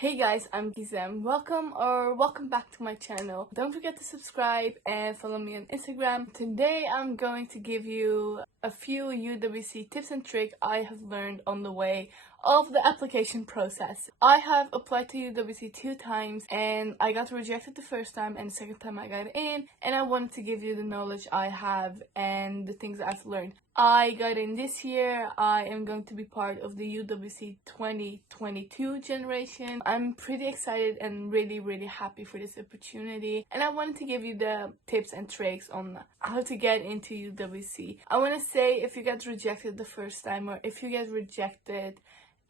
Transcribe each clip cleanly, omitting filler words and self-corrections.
Hey guys, I'm Gizem. Welcome back to my channel. Don't forget to subscribe and follow me on Instagram. Today I'm going to give you a few UWC tips and tricks I have learned on the way of the application process. I have applied to UWC 2 times and I got rejected the first time and the second time I got in, and I wanted to give you the knowledge I have and the things I've learned. I got in this year. I am going to be part of the UWC 2022 generation. I'm pretty excited and really happy for this opportunity, and I wanted to give you the tips and tricks on how to get into UWC. I want to say, if you get rejected the first time or if you get rejected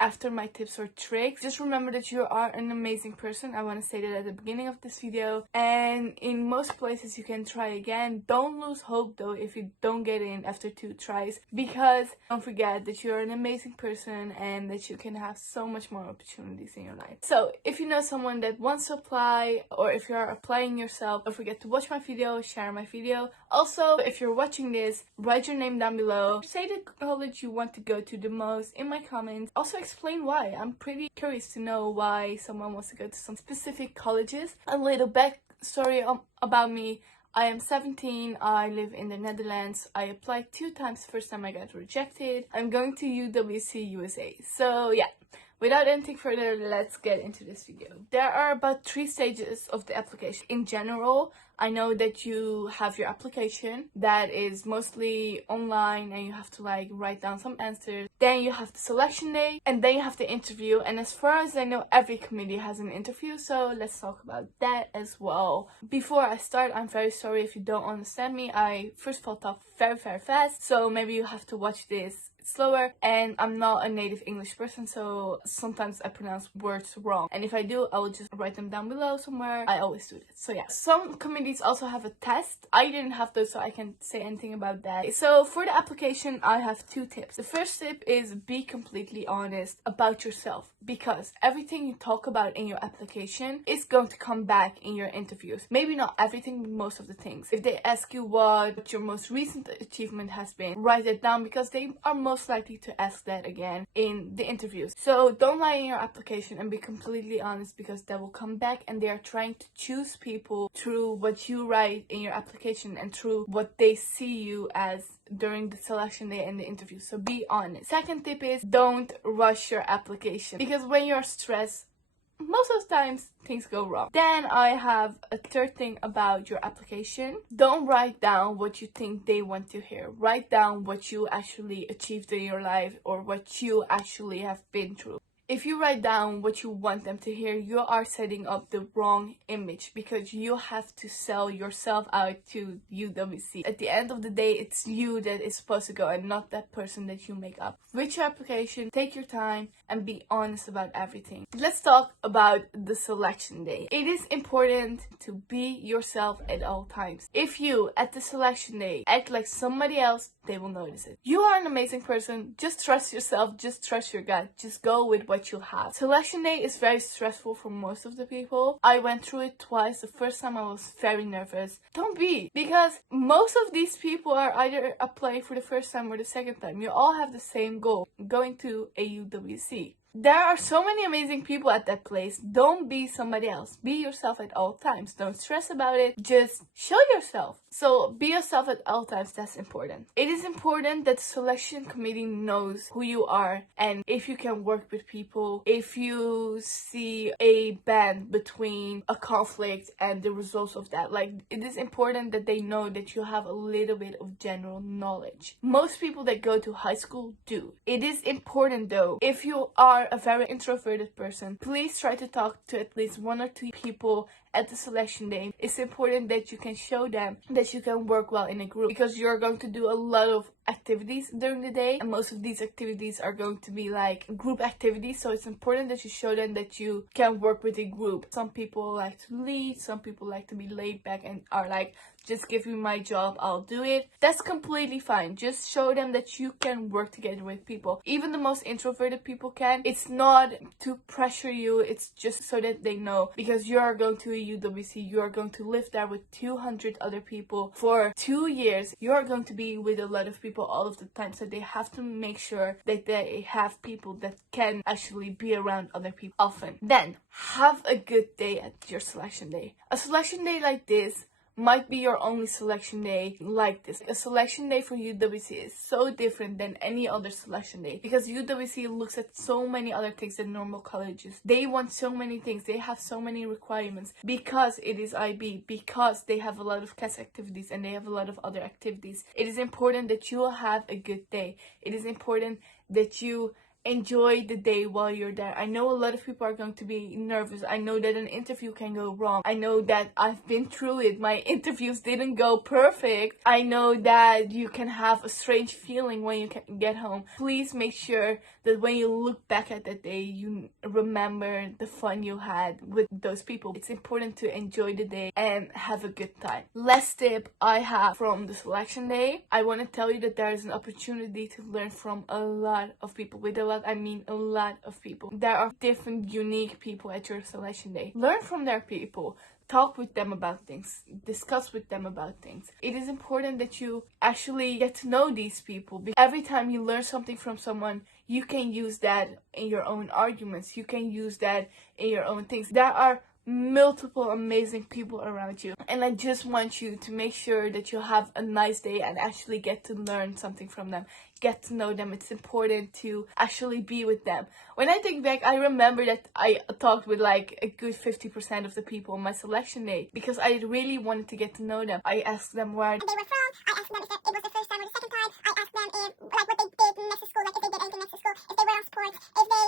after my tips or tricks, just remember that you are an amazing person. I want to say that at the beginning of this video, and in most places you can try again. Don't lose hope though if you don't get in after 2 tries, because don't forget that you're an amazing person and that you can have so much more opportunities in your life. So if you know someone that wants to apply, or if you're applying yourself, don't forget to watch my video, share my video. Also, if you're watching this, write your name down below, say the college you want to go to the most in my comments. Also explain why. I'm pretty curious to know why someone wants to go to some specific colleges. A little backstory about me. I am 17, I live in the Netherlands. I applied 2 times. First time I got rejected. I'm going to UWC USA. So yeah, without anything further, let's get into this video. There are about 3 stages of the application. In general, I know that you have your application that is mostly online and you have to write down some answers. Then you have the selection day, and then you have the interview. And as far as I know, every committee has an interview, so let's talk about that as well. Before I start, I'm very sorry if you don't understand me. I first of all talk very fast, so maybe you have to watch this slower, and I'm not a native English person, so sometimes I pronounce words wrong, and if I do, I will just write them down below somewhere. I always do that. So yeah, some committees also have a test. I didn't have those, so I can't say anything about that. So for the application, I have 2 tips. The first tip is be completely honest about yourself, because everything you talk about in your application is going to come back in your interviews. Maybe not everything, but most of the things. If they ask you what your most recent achievement has been, write it down, because they are most likely to ask that again in the interviews. So don't lie in your application and be completely honest, because that will come back, and they are trying to choose people through what you write in your application and through what they see you as during the selection day and the interview. So be honest. Second tip is don't rush your application, because when you're stressed, most of the times things go wrong. Then I have a third thing about your application. Don't write down what you think they want to hear. Write down what you actually achieved in your life or what you actually have been through. If you write down what you want them to hear, you are setting up the wrong image, because you have to sell yourself out to UWC. At the end of the day, it's you that is supposed to go and not that person that you make up. With your application, take your time and be honest about everything. Let's talk about the selection day. It is important to be yourself at all times. If you, at the selection day, act like somebody else, they will notice it. You are an amazing person. Just trust yourself. Just trust your gut. Just go with what you have. Selection day is very stressful for most of the people. I went through it twice. The first time I was very nervous. Don't be, because most of these people are either applying for the first time or the second time. You all have the same goal, going to a UWC. There are so many amazing people at that place. Don't be somebody else. Be yourself at all times. Don't stress about it. Just show yourself. So be yourself at all times. That's important. It is important that the selection committee knows who you are and if you can work with people. If you see a band between a conflict and the results of that, it is important that they know that you have a little bit of general knowledge. Most people that go to high school do. It is important though, if you are a very introverted person, please try to talk to at least 1 or 2 people at the selection day. It's important that you can show them that you can work well in a group, because you're going to do a lot of activities during the day, and most of these activities are going to be group activities. So it's important that you show them that you can work with a group. Some people like to lead, some people like to be laid back and are just give me my job, I'll do it. That's completely fine. Just show them that you can work together with people. Even the most introverted people can. It's not to pressure you, it's just so that they know, because you are going to a UWC, you are going to live there with 200 other people for 2 years. You are going to be with a lot of people people all of the time, so they have to make sure that they have people that can actually be around other people often. Then have a good day at your selection day. A selection day like this might be your only selection day like this. A selection day for UWC is so different than any other selection day because UWC looks at so many other things than normal colleges. They want so many things. They have so many requirements because it is IB, because they have a lot of CAS activities and they have a lot of other activities. It is important that you have a good day. It is important that you enjoy the day while you're there. I know a lot of people are going to be nervous. I know that an interview can go wrong. I know that I've been through it. My interviews didn't go perfect. I know that you can have a strange feeling when you can get home. Please make sure that when you look back at that day, you remember the fun you had with those people. It's important to enjoy the day and have a good time. Last tip I have from the selection day, I want to tell you that there is an opportunity to learn from a lot of people. With a lot, I mean a lot of people. There are different unique people at your selection day. Learn from their people. Talk with them about things. Discuss with them about things. It is important that you actually get to know these people. Every time you learn something from someone, you can use that in your own arguments. You can use that in your own things. There are multiple amazing people around you, and I just want you to make sure that you have a nice day and actually get to learn something from them, get to know them. It's important to actually be with them. When I think back, I remember that I talked with like a good 50% of the people on my selection day because I really wanted to get to know them. I asked them where they were from. I asked them if it was the first time or the second time. I asked them if like what they did next to school, like if they did anything next to school, if they were on sports, if they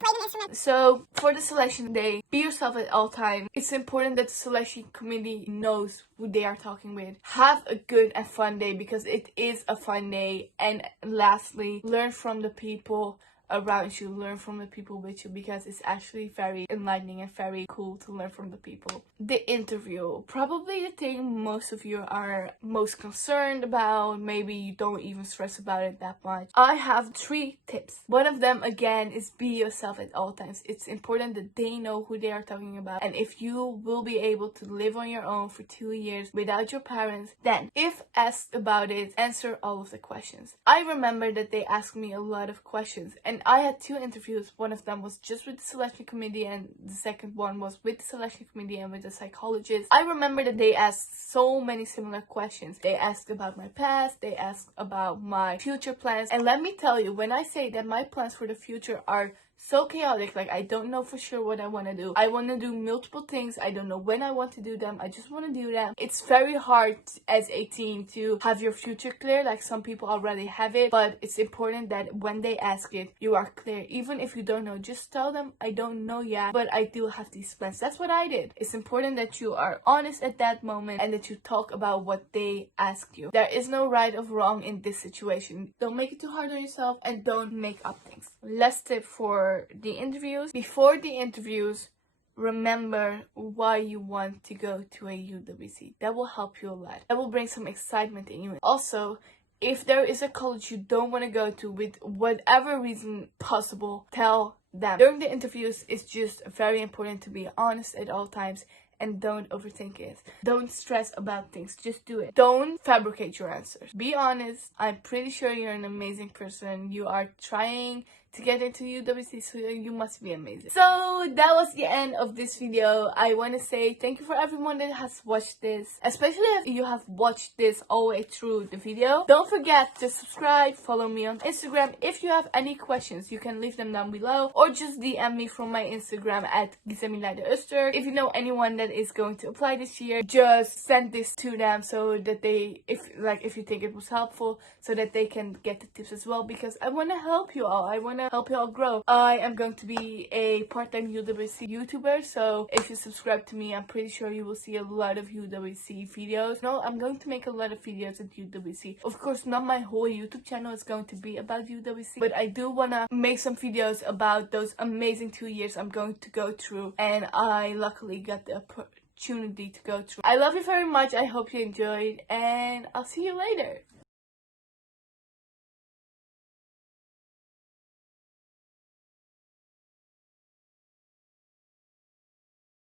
played an instrument. So for the selection day, be yourself at all times. It's important that the selection committee knows who they are talking with. Have a good and fun day because it is a fun day. And lastly, learn from the people around you, learn from the people with you, because it's actually very enlightening and very cool to learn from the people. The interview, probably the thing most of you are most concerned about. Maybe you don't even stress about it that much. I have 3 tips. One of them, again, is be yourself at all times. It's important that they know who they are talking about, and if you will be able to live on your own for 2 years without your parents, then if asked about it, answer all of the questions. I remember that they asked me a lot of questions, and I had 2 interviews. One of them was just with the selection committee, and the second one was with the selection committee and with the psychologist. I remember that they asked so many similar questions. They asked about my past, they asked about my future plans, and let me tell you, when I say that my plans for the future are so chaotic, like I don't know for sure what I want to do. I want to do multiple things. I don't know when I want to do them. I just want to do them. It's very hard as a teen to have your future clear. Like some people already have it, but it's important that when they ask it, you are clear. Even if you don't know, just tell them, I don't know yet, but I do have these plans. That's what I did. It's important that you are honest at that moment and that you talk about what they ask you. There is no right or wrong in this situation. Don't make it too hard on yourself and don't make up things. Last tip for the interviews. Before the interviews, remember why you want to go to a UWC. That will help you a lot. That will bring some excitement in you. Also, if there is a college you don't want to go to, with whatever reason possible, tell them. During the interviews, it's just very important to be honest at all times and don't overthink it. Don't stress about things. Just do it. Don't fabricate your answers. Be honest. I'm pretty sure you're an amazing person. You are trying to get into UWC, so you must be amazing. So that was the end of this video. I want to say thank you for everyone that has watched this, especially if you have watched this all the way through the video. Don't forget to subscribe, follow me on Instagram. If you have any questions, you can leave them down below or just DM me from my Instagram at GIZEM ILAYDA ÖZTÜRK. If you know anyone that is going to apply this year, just send this to them so that they, if you think it was helpful, so that they can get the tips as well, because I want to help you all. I want to help you all grow. I am going to be a part-time UWC YouTuber, so if you subscribe to me, I'm pretty sure you will see a lot of UWC videos. No, I'm going to make a lot of videos at UWC. Of course, not my whole YouTube channel is going to be about UWC, but I do want to make some videos about those amazing 2 years I'm going to go through, and I luckily got the opportunity to go through. I love you very much. I hope you enjoyed, and I'll see you later.